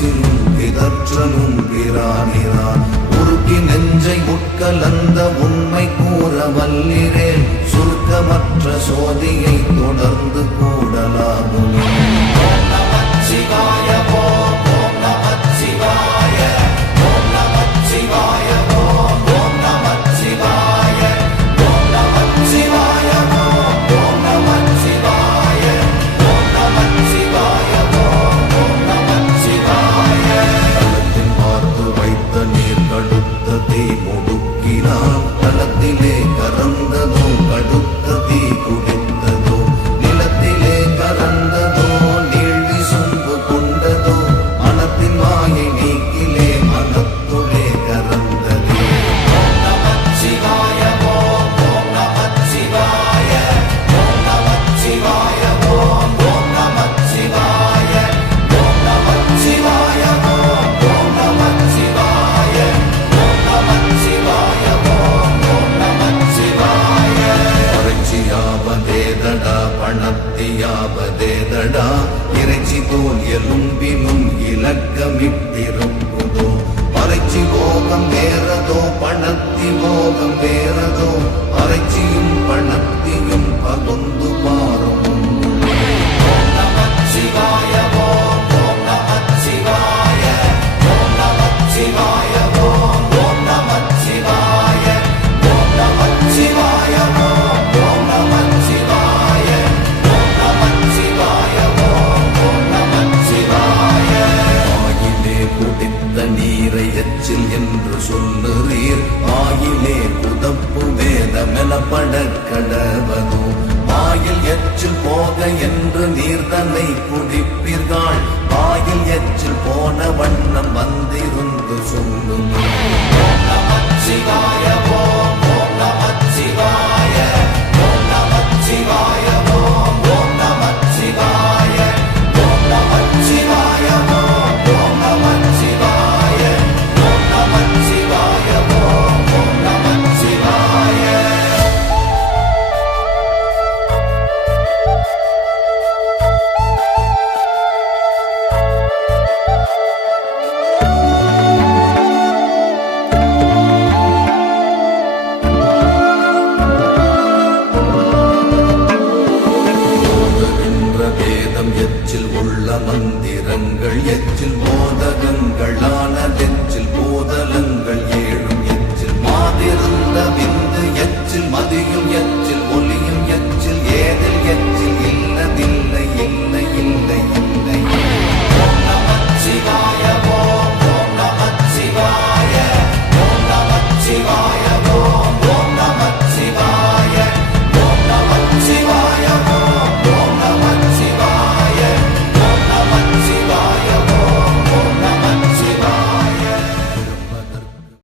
உசினும் பிதற்றலும் பிரானிரான் உருக்கி நெஞ்சை உட்கலந்த உண்மை கூற வல்லிரேன் சுருக்கமற்ற சோதியை தொடர்ந்து கூடலாகுமே. ஆவதேதடா இறைச்சி போல் எலும்பிலும் இலக்கமிட்டிருக்குதோ மறைச்சி போகம் நேரதோ பணத்தி போகம் வேறு நீரை எச்சில் என்று சொல்லுறீர். ஆயிலே புதப்பு வேதமென படக்கடவதோ வாயில் எச்சில் போக என்று நீர் தன்னை குடிப்பீர்கள். வாயில் எச்சில் போன வண்ணம் வந்திருந்து சொல்லும்